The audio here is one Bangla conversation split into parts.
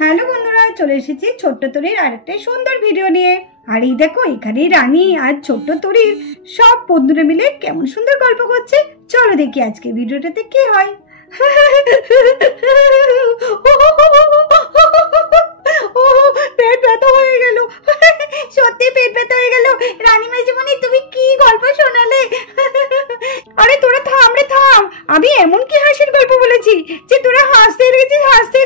হ্যালো বন্ধুরা, চলে এসেছি ছোট্ট তরীর আরেকটা সুন্দর ভিডিও নিয়ে। আর এই দেখো, এখানে রানী আর ছোট্ট তরীর সব বন্ধুরা মিলে কেমন সুন্দর গল্প করছে। চলো দেখি আজকে ভিডিওটাতে কি হয়। পেট ব্যথা হয়ে গেল, সত্যি পেট ব্যথা হয়ে গেল। রানী মেজমণি, তুমি কি গল্প শোনালে? আরে তোরা থাম রে থাম, আমি এমন কি হাসির গল্প বলেছি যে তোরা হাসতে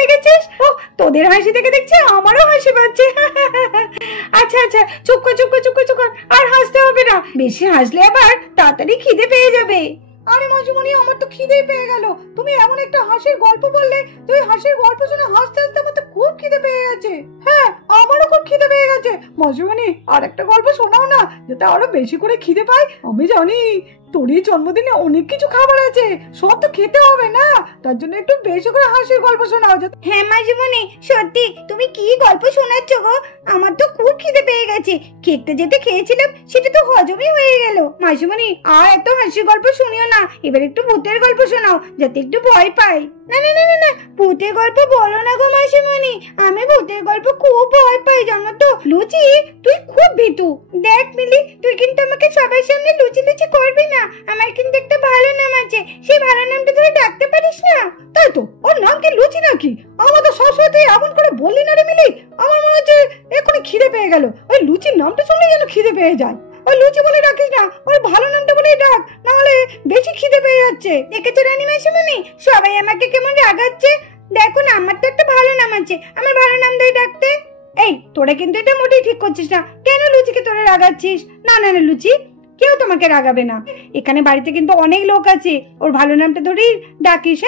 লেগেছিস। ও, তোদের হাসি দেখে দেখছি আমারও হাসি পাচ্ছে। আচ্ছা আচ্ছা, চুপ কর, আর হাসতে হবে না, বেশি হাসলে আবার তাড়াতাড়ি খিদে পেয়ে যাবে। আরে মাজুমণি, আমার তো খিদে পেয়ে গেল। তুমি এমন একটা হাসির গল্প বললে, তুই হাসির গল্প শুনে হাসতে হাসতে আমার তো খুব খিদে পেয়ে গেছে। হ্যাঁ, আমারও খুব খিদে পেয়ে গেছে। মাজুমণি, আর একটা গল্প শোনাও না, যাতে আরো বেশি করে খিদে পাই। আমি জানি তোর এই জন্মদিনে অনেক কিছু খাবার আছে, সব তো খেতে হবে না, তার জন্য একটু বেশি করে হাসির গল্প শোনাও। হ্যাঁ মাজুমণি, সত্যি তুমি কি গল্প শোনাচ্ছ গো? আমার তো খুব খিদে পেয়ে গেছে। কেকটা যেটা খেয়েছিলাম সেটা তো হজমই হয়ে গেল। মাজুমণি, আর এত হাসির গল্প শুনিও না, এবার একটু ভূতের গল্প শোনাও, যাতে একটু ভয় পাই। না, ভূতের গল্প বলো না গো মাসিমণি, আমি ভূতের গল্প খুব ভয় পাই জানো তো। লুচি, তুই খুব ভীতু। দেখ মিলি, তুই কিন্তু আমাকে সবার সামনে লুচি করবি না। আমার কিন্তু একটা ভালো নাম আছে, সেই ভালো নামটা ধরে ডাকতে পারিস না? তাই তো, ওর নাম কি লুচি নাকি? আমার তো সবসময় তুই এমন করে বললি না রে মিলি, আমার মনে হচ্ছে এখনই খিদে পেয়ে গেল। ওই লুচির নামটা শুনলে যেন খিদে পেয়ে যায়। ওই লুচি বলে ডাকিস না, ওর ভালো নামটা বলে ডাক, নাহলে বেশি খিদে পেয়ে যাচ্ছে। দেখেছো রানী মাসিমণি, সবাই আমাকে কেমন রাগাচ্ছে। দেখো না, আমার তো একটা ভালো নাম আছে, আমার ভালো নাম দিয়ে ডাকতে। এই, তোরা কিন্তু এটা মোটেই ঠিক করছিস না। কেন লুচিকে তোরা রাগাচ্ছিস? না লুচি, কেউ তোমাকে রাগাবে না। এখানে বাড়িতে কিন্তু অনেক লোক আছে, ওর ভালো নামটা ধরেই ডাকিস।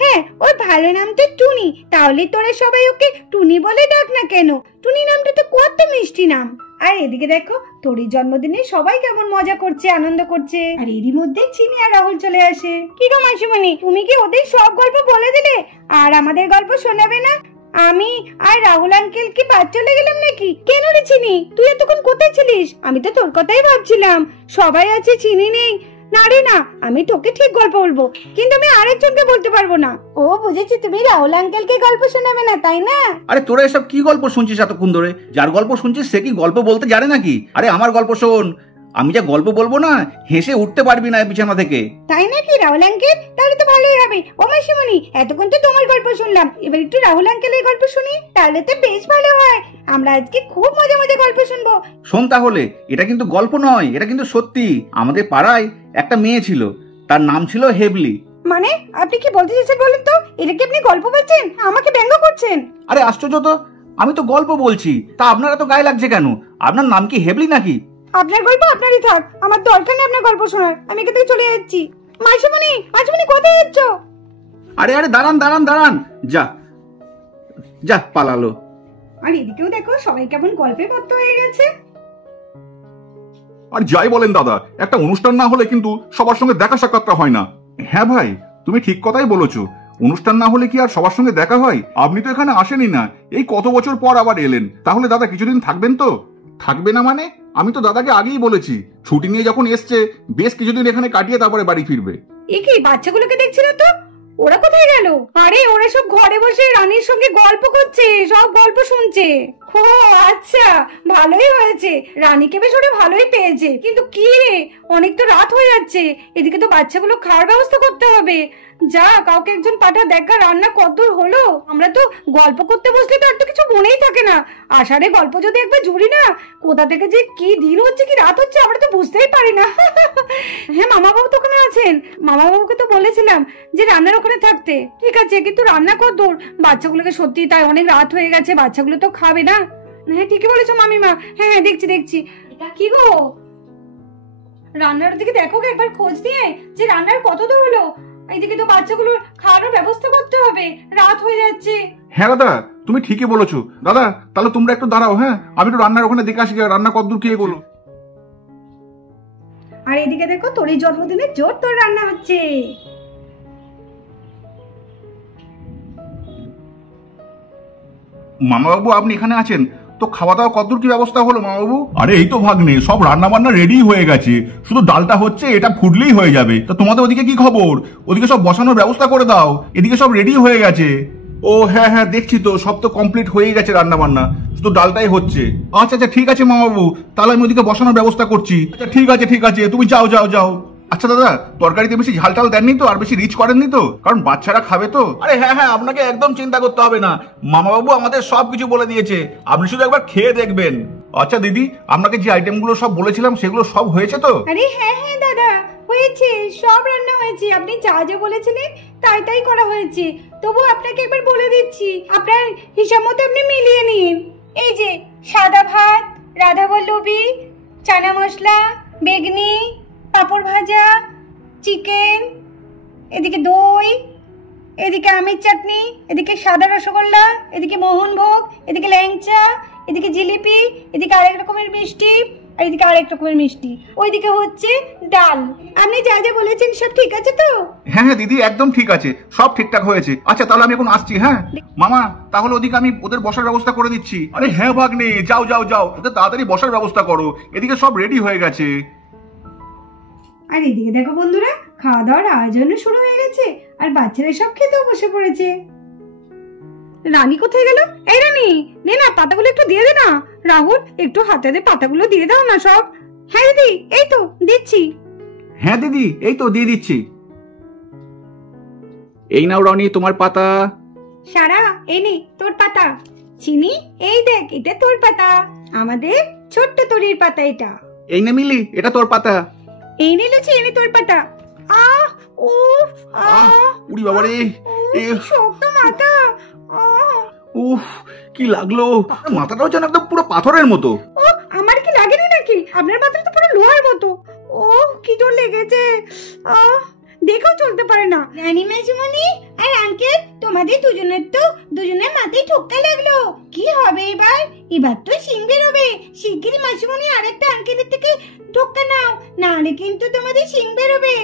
হ্যাঁ, ওর ভালো নামটা টুনি, তাহলে তোরা সবাই ওকে টুনি বলে ডাক না কেন? টুনি নামটা তো কত মিষ্টি নাম। আর এদিকে দেখো, তোরই জন্মদিনে সবাই কেমন মজা করছে, আনন্দ করছে। আর এরই মধ্যে চিনি আর রাহুল চলে আসে। কি গো মাসিমণি, তুমি কি ওদের সব গল্প বলে দিলে আর আমাদের গল্প শোনাবে না? আমি আর রাহুল আঙ্কেল কি বাদ চলে গেলাম নাকি? কেন রে চিনি, তুই এতক্ষণ কোথায় ছিলিস? আমি তো তোর কথাই ভাবছিলাম। সবাই আছে, চিনি নেই। না রে না, আমি তোকে ঠিক গল্প বলবো, কিন্তু আমি আরেকজনকে বলতে পারবো না। ও বুঝেছি, তুমি রাহুল আঙ্কেলকে গল্প শোনাবে না, তাই না? আরে তোরা এসব কি গল্প শুনছিস এতক্ষণ ধরে? যার গল্প শুনছিস সে কি গল্প বলতে জানে নাকি? আরে আমার গল্প শোন, আমি যা গল্প বলবো না, হেসে উঠতে পারবি না বিছানা থেকে। তাই নাকি রাহুল আঙ্কেল? তাহলে তো ভালোই হবে। ও মাসিমণি, এতক্ষণ তো তোমার গল্প শুনলাম, এবার একটু রাহুল আঙ্কেলের গল্প শুনি, তাহলে তো বেশ ভালো হয়। আমরা আজকে খুব মজা গল্প শুনবো। শোন তাহলে, এটা কিন্তু গল্প নয়, এটা কিন্তু সত্যি। আমাদের পাড়ায় একটা মেয়ে ছিল, তার নাম ছিল হেবলি। মানে আপনি কি বলতে চাইছেন বলেন তো? এটা কি আপনি গল্প বলছেন, আমাকে ব্যঙ্গ করছেন? আরে আশ্চর্য তো, আমি তো গল্প বলছি, তা আপনারা তো গায়ে লাগছে কেন? আপনার নাম কি হেবলি নাকি? আপনার গল্প আপনারই থাক, আমার দরকার নেই আপনার গল্প শোনার। আমি এখান থেকে চলে যাচ্ছি। মাসিমণি কোথায় যাচ্ছ? আরে দাঁড়ান, যা পালালো। আর এদিকেও দেখো, সবাই কেমন গল্পে মত্ত হয়ে গেছে। আর যাই বলেন দাদা, একটা অনুষ্ঠান না হলে কিন্তু সবার সঙ্গে দেখা সাক্ষাৎ হয় না। হ্যাঁ ভাই, তুমি ঠিক কথাই বলেছো, অনুষ্ঠান না হলে কি আর সবার সঙ্গে দেখা হয়? আপনি তো এখানে আসেনি না, এই কত বছর পর আবার এলেন, তাহলে দাদা কিছুদিন থাকবেন তো? থাকবে না মানে? আমি তো দাদাকে আগেই বলেছি, ছুটি নিয়ে যখন এসছে বেশ কিছুদিন এখানে কাটিয়ে তারপরে বাড়ি ফিরবে। এ কি, বাচ্চাগুলোকে দেখছিল তো, ওরা কোথায় গেল? আরে ওরা সব ঘরে বসে রানীর সঙ্গে গল্প করছে, সব গল্প শুনছে। ও আচ্ছা, ভালোই হয়েছে, রানীকে বেশ ওরা ভালোই পেয়েছে। কিন্তু কি রে, অনেক তো রাত হয়ে যাচ্ছে, এদিকে তো বাচ্চাগুলো খাওয়ার ব্যবস্থা করতে হবে। যা, কাউকে একজন পাঠা, দেখা রান্না কতদূর হলো। আমরা তো গল্প করতে বসলে তো আর তো কিছু মনেই থাকে না। আষাঢ়ে গল্প যদি একবার জুড়ি না, কোথা থেকে যে কি দিন হচ্ছে কি রাত হচ্ছে আমরা তো বুঝতেই পারি না। হ্যাঁ, মামা বাবু তো ওখানে আছেন, মামা বাবুকে তো বলেছিলাম যে রান্নার ওখানে থাকতে। ঠিক আছে, কিন্তু রান্না কতদূর? বাচ্চাগুলোকে সত্যি তাই অনেক রাত হয়ে গেছে, বাচ্চাগুলো তো খাবে না। হ্যাঁ ঠিকই বলেছো মামিমা। হ্যাঁ দেখছি। কি গো, রান্নার দিকে দেখো, একবার খোঁজ নিয়ে যে রান্নার কতদূর হলো। এইদিকে তো বাচ্চাগুলোর খাওয়ানোর ব্যবস্থা করতে হবে, রাত হয়ে যাচ্ছে। হ্যাঁ দাদা, তুমি ঠিকই বলেছো। দাদা তাহলে তোমরা একটু দাঁড়াও, হ্যাঁ আমি একটু রান্নার ওখানে দেখে আসি রান্না কতদূর কি এগোলো। আর এদিকে দেখো, তোর এই জন্মদিনে জোর তোর রান্না হচ্ছে। মামা বাবু আপনি এখানে আছেন তো, খাওয়া দাওয়া কতদূর কি ব্যবস্থা হলো মামা বাবু? আরে এই তো ভাগ্নে, সব রান্না বান্না রেডি হয়ে গেছে, শুধু ডালটা হচ্ছে, এটা ফুটলেই হয়ে যাবে। তো তোমাদের ওদিকে কি খবর? ওদিকে সব বসানোর ব্যবস্থা করে দাও, এদিকে সব রেডি হয়ে গেছে। ও হ্যাঁ হ্যাঁ, দেখছি তো, সব তো কমপ্লিট হয়েই গেছে রান্না বান্না, শুধু ডালটাই হচ্ছে। আচ্ছা আচ্ছা ঠিক আছে মামাবাবু, তাহলে আমি ওদিকে বসানোর ব্যবস্থা করছি। আচ্ছা ঠিক আছে ঠিক আছে, তুমি যাও যাও যাও। আচ্ছা দাদা, তরকারিতে বেশি ঝাল টাল দেননি তো, আর বেশি রিচ করেননি তো? কারণ বাচ্চারা খাবে তো। আরে হ্যাঁ হ্যাঁ, আপনাকে একদম চিন্তা করতে হবে না, মামাবাবু আমাদের সবকিছু বলে দিয়েছে, আপনি শুধু একবার খেয়ে দেখবেন। আচ্ছা দিদি, আপনাকে যে আইটেমগুলো সব বলেছিলাম সেগুলো সব হয়েছে তো? আরে হ্যাঁ হ্যাঁ দাদা, হয়েছে, সব রান্না হয়েছে। আপনি যা যা বলেছিলেন তাই তাই করা হয়েছে। তবু আপনাকে একবার বলে দিচ্ছি, আপনার হিসাব মতো আপনি মিলিয়ে নিন। এই যে সাদা ভাত, রাধাবল্লভী, চানা মশলা, বেগনি, পাঁপড় ভাজা, চিকেন, এদিকে দই, এদিকে আমের চাটনি, এদিকে সাদা রসগোল্লা, এদিকে মোহনভোগ, এদিকে ল্যাংচা, এদিকে জিলিপি, এদিকে আরেক রকমের মিষ্টি, আর এদিকে আরেক রকমের মিষ্টি, ওইদিকে হচ্ছে ডাল। আপনি যা যা বলেছেন সব ঠিক আছে তো? হ্যাঁ হ্যাঁ দিদি, একদম ঠিক আছে, সব ঠিকঠাক হয়েছে। আচ্ছা তাহলে আমি এখন আসছি। হ্যাঁ মামা, তাহলে ওদিকে আমি ওদের বসার ব্যবস্থা করে দিচ্ছি। আরে হ্যাঁ ভাগ্নে, যাও যাও যাও, ওদের তাড়াতাড়ি বসার ব্যবস্থা করো, এদিকে সব রেডি হয়ে গেছে। আর এদিকে দেখো বন্ধুরা, খাওয়া দাওয়ার আয়োজন শুরু হয়ে গেছে, আর বাচ্চারা সব খেতেও বসে পড়েছে। রানী কোথায় গেল? এই রানী, নে না পাতাগুলো একটু দিয়ে দে না। রাহুল, একটু হাতে দে, পাতাগুলো দিয়ে দাও না সব। হ্যাঁ দিদি, এই তো দিচ্ছি। হ্যাঁ দিদি, এই তো দিয়ে দিচ্ছি। এই নাও রনি তোমার পাতা। সারা, এই নে তোর পাতা। চিনি, এই দেখ এটা তোর পাতা, আমাদের ছোট্ট তরির পাতা এটা। এই নে মিলি, এটা তোর পাতা। এই নে লুচি, এই নে তোর পাতা। আহ উফ, উড়ি বাবা রে, শক্ত মাথা। উফ কি লাগলো, মাথাটাও যেন একদম পুরো পাথরের মতো। ও, আমার কি লাগেনি নাকি? আপনার মাথা তো পুরো লোহার মতো। ও কি জোর লেগেছে, দেখেও চলতে পারে না। রানী মাসিমণি আর আঙ্কেল, তোমাদের দুজনের মাথায় ঠোক্কা লাগলো, কি হবে এবার? এবার তো শিং বেরোবে। শিগগিরই মাসিমণি আরেকটা আঙ্কেলের থেকে ঠোক্কা নাও, নাহলে কিন্তু তোমাদের শিং বেরোবে।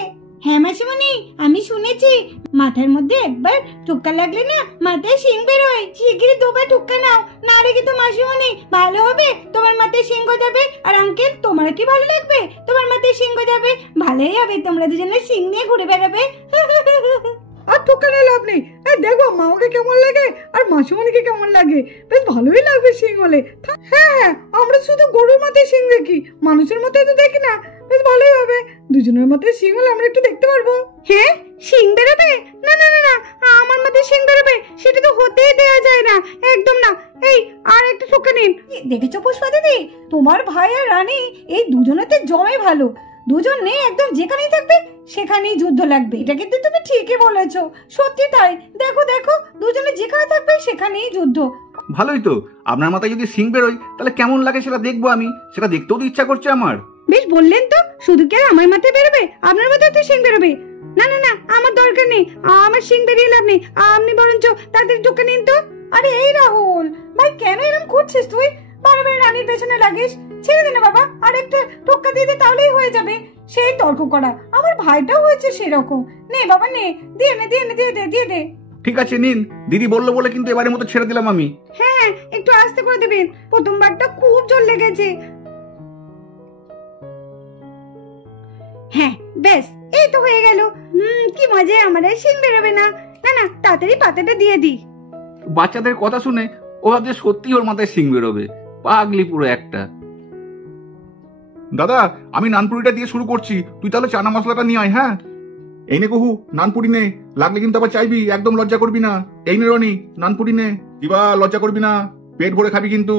হ্যাঁ মাসিমণি, আমি শুনেছি মাথার মধ্যে একবার ঠোক্কা লাগলে না মাথায় শিং বেরোয়। শিগগিরই দুবার ঠোক্কা নাও, নাহলে কিন্তু মাসিমণি ভালো হবে, তোমার মাথায় শিং যাবে। আর আঙ্কেল, তোমার কি ভালো লাগবে? তোমার মাথায় শিং যাবে, ভালোই হবে, তোমরা দুজনে শিং নিয়ে ঘুরে বেড়াবে। আর ঠোকা নিয়ে লাভ নেই। দেখো মামাকে কেমন লাগে আর মাসিমণিকে কেমন লাগে, বেশ ভালোই লাগবে শিং হলে। হ্যাঁ, আমরা শুধু গরুর মাথায় শিং দেখি, মানুষের মাথায় তো দেখি না। বেশ ভালোই হবে, দুজনের মাথায় শিং হলে আমরা একটু দেখতে পারবো। হ্যাঁ, শিং বেরোবে? না না না না, আমার মাথায় শিং বেরোবে সেটা তো হতেই দেওয়া যায় না, একদম না। এই আর একটা ঠোকা নিন। দেখেছো পুষ্পা দিদি, তোমার ভাই আর রানী এই দুজনেতে জমে ভালো। দুজন নেই, একদম যেখানেই থাকবে সেখানেই যুদ্ধ লাগবে। এটা কিন্তু তুমি ঠিকই বলেছো, সত্যি তাই। দেখো দেখো, দুজনে যেখানে থাকবে সেখানেই যুদ্ধ। ভালোই তো, আপনার মাথায় যদি সিং বেরোয় তাহলে কেমন লাগে সেটা দেখবো আমি, সেটা দেখতেও তো ইচ্ছা করছে আমার। বেশ বললেন তো, শুধু কি আর আমার মাথায় বেরোবে? আপনার মাথায় তো শিং বেরোবে। না না না, আমার দরকার নেই, আমার শিং বেরিয়ে লাভ নেই। আপনি বরঞ্চ তাদের ঢুকে নিন তো। আরে এই রাহুল ভাই, কেন এরকম করছিস তুই? বারবার রানীর পেছনে লাগিস, ছেড়ে দে না বাবা, আর একটা টোক্কা দিয়ে দে, তাহলেই হয়ে যাবে। সেই তর্ক করা, আমার ভাইটাও হয়েছে সেরকম। নে বাবা নে, দিয়ে নে, দিয়ে নে, দিয়ে দে, দিয়ে দে। ঠিক আছে নিন, দিদি বললো বলে কিন্তু এবারের মতো ছেড়ে দিলাম আমি। হ্যাঁ, একটু আস্তে করে দেবেন, প্রথমবারটা খুব জোর লেগেছে। হ্যাঁ বেশ, এই তো হয়ে গেল। কি মজা, আমার আর শিং বেরোবে না। না না, তাড়াতাড়ি পাতাটা দিয়ে দি। বাচ্চাদের কথা শুনে ও ভাবছে সত্যি ওর মাথায় সিং বেরোবে, পাগলি পুরো একটা। দাদা, আমি নানপুরিটা দিয়ে শুরু করছি, তুই তাহলে চানা মশলাটা নিয়ে আয়। হ্যাঁ এই নে কুহু, নানপুরি নে, লাগলে কিন্তু আবার চাইবি, একদম লজ্জা করবি না। এই নে রনি, নানপুরি নে, দিবা লজ্জা করবি না, পেট ভরে খাবি কিন্তু।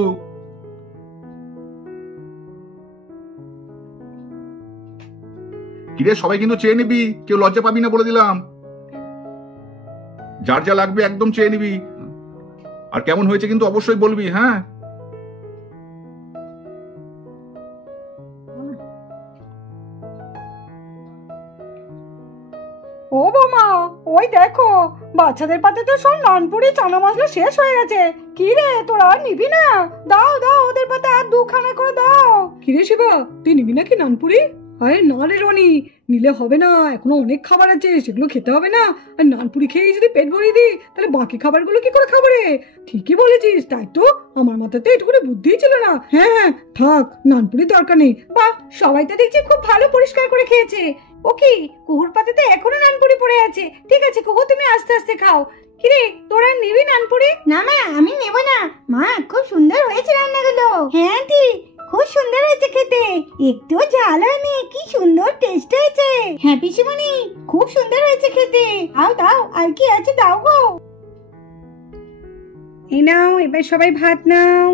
কিরে সবাই কিন্তু চেয়ে নিবি, কেউ লজ্জা পাবি না বলে দিলাম। যার যা লাগবে একদম চেয়ে নিবি, আর কেমন হয়েছে কিন্তু অবশ্যই বলবি। হ্যাঁ ও বৌমা, ওই দেখো বাচ্চাদের পাতে তো সব নানপুরি চানা মশলা শেষ হয়ে গেছে। কি রে, তোরা আর নিবি না? দাও দাও, ওদের পাতে আর দুখানা করে দাও। কিরে শিবা, তুই নিবি নাকি নানপুরি? আরে না রে রনি, নিলে হবে না, এখনো অনেক খাবার আছে, সেগুলো খেতে হবে না। আর নানপুরি খেয়ে যদি পেট ভরিয়ে দিই তাহলে বাকি খাবারগুলো কি করে খাবো রে? ঠিকই বলেছিস, তাই তো আমার মাথাতে এটুকুনি বুদ্ধিই ছিল না। হ্যাঁ হ্যাঁ থাক, নানপুরি দরকার নেই। বাহ, সবাই তো দেখছি খুব ভালো পরিষ্কার করে খেয়েছে। ও কি, কুহুর পাতাতে এখনো নানপুরি পড়ে আছে? ঠিক আছে কুহু, তুমি আস্তে আস্তে খাও, কিরে তোরা নিবি নানপুরি? না মা, আমি নেব না। মা, খুব সুন্দর হয়েছে রান্নাগুলো। হ্যাঁ আন্টি, খুব সুন্দর হয়েছে খেতে, একটু ঝাল হয়নি, কি সুন্দর টেস্ট হয়েছে। হ্যাঁ পিসিমণি, খুব সুন্দর হয়েছে খেতে। দাও দাও, আর কি আছে দাও গো। এই নাও, এবার সবাই ভাত নাও।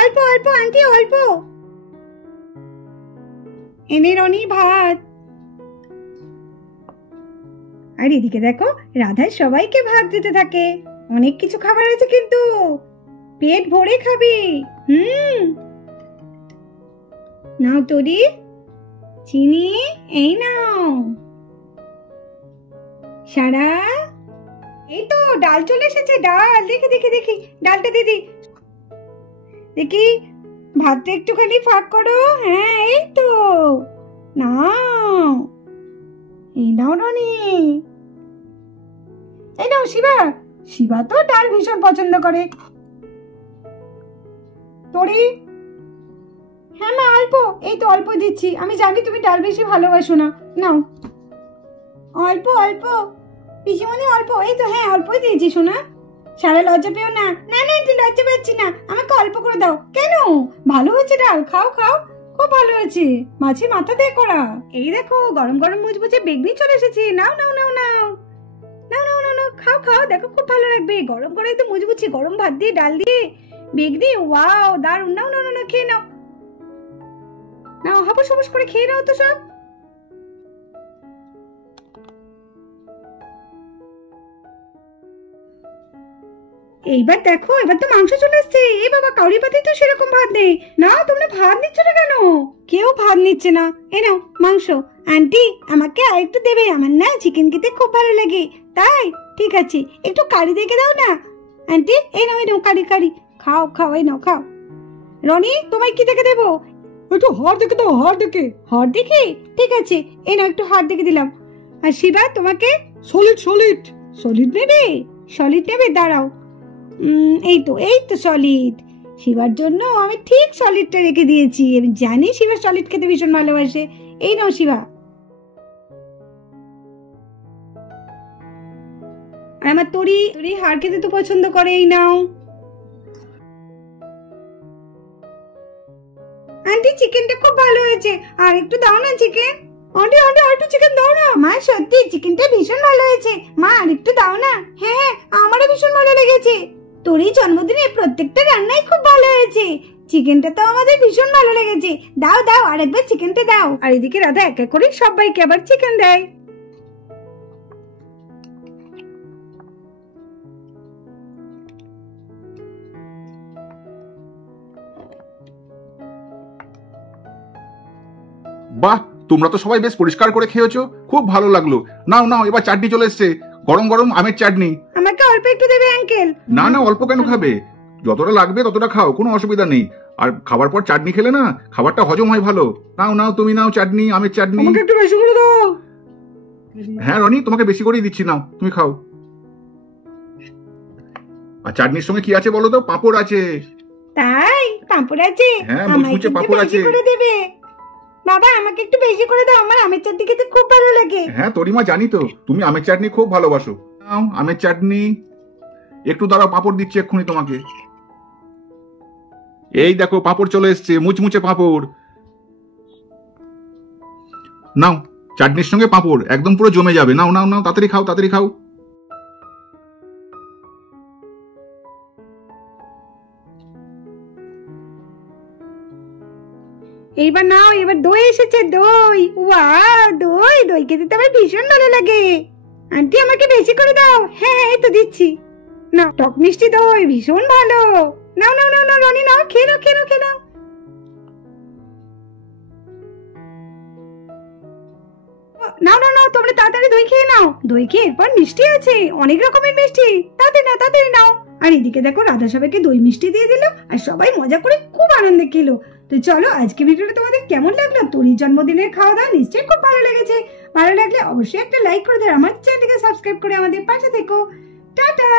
অল্প অল্প আন্টি, অল্প। এনে রনি ভাত। আর এদিকে দেখো, রাধা সবাইকে ভাত দিতে থাকে। অনেক কিছু খাবার আছে কিন্তু, পেট ভরে খাবি। নাও তোরি, চিনি, এই নাও। সারা, এই তো ডাল চলে এসেছে। ডাল দেখি দেখি দেখি, ডালটা দিদি দেখি। ভাতটা একটুখানি ফাঁক করো। হ্যাঁ এই তো, নাও। এই নাও রনি, এই নাও শিবা। শিবা তো ডাল ভীষণ পছন্দ করে। তোরি, হ্যাঁ মা অল্প, এই তো অল্প দিচ্ছি। আমি জানি তুমি ডাল বেশি ভালোবাসো না। নাও, অল্প অল্প পিসিমণি, অল্প। এই তো, হ্যাঁ অল্পই দিয়েছি সোনা। সারা লজ্জা পেও না। না না আন্টি, লজ্জা পাচ্ছি না, আমাকে অল্প করে দাও। কেন? ভালো হয়েছে ডাল, খাও খাও, খুব ভালো হয়েছে। মাছি মাথা দিয়ে করা। এই দেখো, গরম গরম মুচমুচে বেগনি চলে এসেছে। নাও নাও নাও নাও নাও নাও নাও নাও, খাও খাও, দেখো খুব ভালো লাগবে। গরম করে একটু মুচমুচে গরম ভাত দিয়ে ডাল দিয়ে বেগনি, ওয়াও দারুন। নাও নাও নাও, খেয়ে নাও। নাও, হাবুস হাবুস করে খেয়ে নাও তো সব। এইবার দেখো, এবার তো মাংস চলে এসছে। এ বাবা, কাউরি পাতে তো সেরকম ভাত নেই। না, তোমরা ভাত নিচ্ছ না কেন? কেউ ভাত নিচ্ছে না। এ নাও মাংস। আন্টি, আমাকে আরেকটু দেবে? আমার না চিকেন খেতে খুব ভালো লাগে। তাই ঠিক আছে, একটু কারি দেখে দাও না আন্টি। এই নাও, এই নাও কারি কারি, খাও খাও, এই নাও খাও। রনি, তোমায় কি দেখে দেবো? একটু হাড় দেখে দাও, হাড় দেখে। হাড় দেখে? ঠিক আছে, এই নাও একটু হাড় দেখে দিলাম। আর শিবা, তোমাকে সলিড সলিড সলিড নেবে? সলিড নেবে, দাঁড়াও। এই তো সলিড। শিবার জন্য আমি ঠিক সলিডটা রেখে দিয়েছি। আমি জানি শিবা সলিড খেতে ভীষণ ভালোবাসে। এই নাও শিবা। আর আমার তোরি হাড় খেতে তো পছন্দ করে। এই নাও। আন্টি, চিকেনটা খুব ভালো হয়েছে, আর একটু দাও না চিকেন। আন্টি আন্টি, আর একটু চিকেন দাও না। মা সত্যি চিকেনটা ভীষণ ভালো হয়েছে। মা আর একটু দাও না। হ্যাঁ হ্যাঁ, আমারও ভীষণ ভালো লেগেছে। তোর এই জন্মদিনে প্রত্যেকটা রান্নাই খুব ভালো হয়েছে। চিকেনটা তো আমাদের ভীষণ ভালো লেগেছে। দাও দাও, আরেকবার চিকেনটা দাও। আর এদিকে রাধা এক এক করে সবাইকে আবার চিকেন দেয়। বাহ, তোমরা তো সবাই বেশ পরিষ্কার করে খেয়েছো, খুব ভালো লাগলো। নাও নাও, এবার চাটনি চলে এসছে, গরম গরম আমের চাটনি। আমাকে অল্প একটু দেবে আঙ্কেল? না না, অল্প কেন খাবে? যতটা লাগবে ততটা খাও, কোনো অসুবিধা নেই। আর খাবার পর চাটনি খেলে না খাবারটা হজম হয় ভালো। নাও নাও, তুমি নাও চাটনি, আমের চাটনি। আমাকে একটু বেশি করে দাও। হ্যাঁ রনি, তোমাকে বেশি করেই দিচ্ছি, নাও তুমি খাও। আর চাটনির সঙ্গে কি আছে বলো তো? পাঁপড় আছে। তাই? পাঁপড় আছে? হ্যাঁ, মুচমুচে পাঁপড় আছে। করে দেবে বাবা, আমাকে একটু বেশি করে দাও, আমার আমের চাটনি খেতে খুব ভালো লাগে। হ্যাঁ তোরিমা, জানি তো তুমি আমের চাটনি খুব ভালোবাসো। নাও আমের চাটনি, একটু দাঁড়াও, পাঁপড় দিচ্ছি এক্ষুনি তোমাকে। এই দেখো পাঁপড় চলে এসছে, মুচমুচে পাঁপড়। নাও, চাটনির সঙ্গে পাঁপড় একদম পুরো জমে যাবে। নাও নাও নাও, তাড়াতাড়ি খাও, তাড়াতাড়ি খাও। এইবার নাও, এবার দই এসেছে, দই। ওয়াও, দই দই খেতে তো আমার ভীষণ ভালো লাগে। আন্টি, আমাকে বেশি করে দাও। হ্যাঁ হ্যাঁ, এই তো দিচ্ছি। না, টক মিষ্টি দই ভীষণ ভালো। নাও নাও নাও নাও রনি, নাও, খেয়ে নাও খেয়ে নাও খেয়ে নাও। নাও নাও নাও, তোমরা তাড়াতাড়ি দই খেয়ে নাও। দই খেয়ে এরপর মিষ্টি আছে, অনেক রকমের মিষ্টি। তাড়াতাড়ি নাও, তাড়াতাড়ি নাও। আর এদিকে দেখো, রাধা সবাইকে দই মিষ্টি দিয়ে দিল, আর সবাই মজা করে খুব আনন্দে খেলো। তো চলো, আজকে ভিডিওটা তোমাদের কেমন লাগলো? তোরই জন্মদিনের খাওয়া দাওয়া নিশ্চয়ই খুব ভালো লেগেছে। ভালো লাগলে অবশ্যই একটা লাইক করে দাও, আমার চ্যানেলটিকে সাবস্ক্রাইব করে আমাদের পাশে থেকো। টাটা।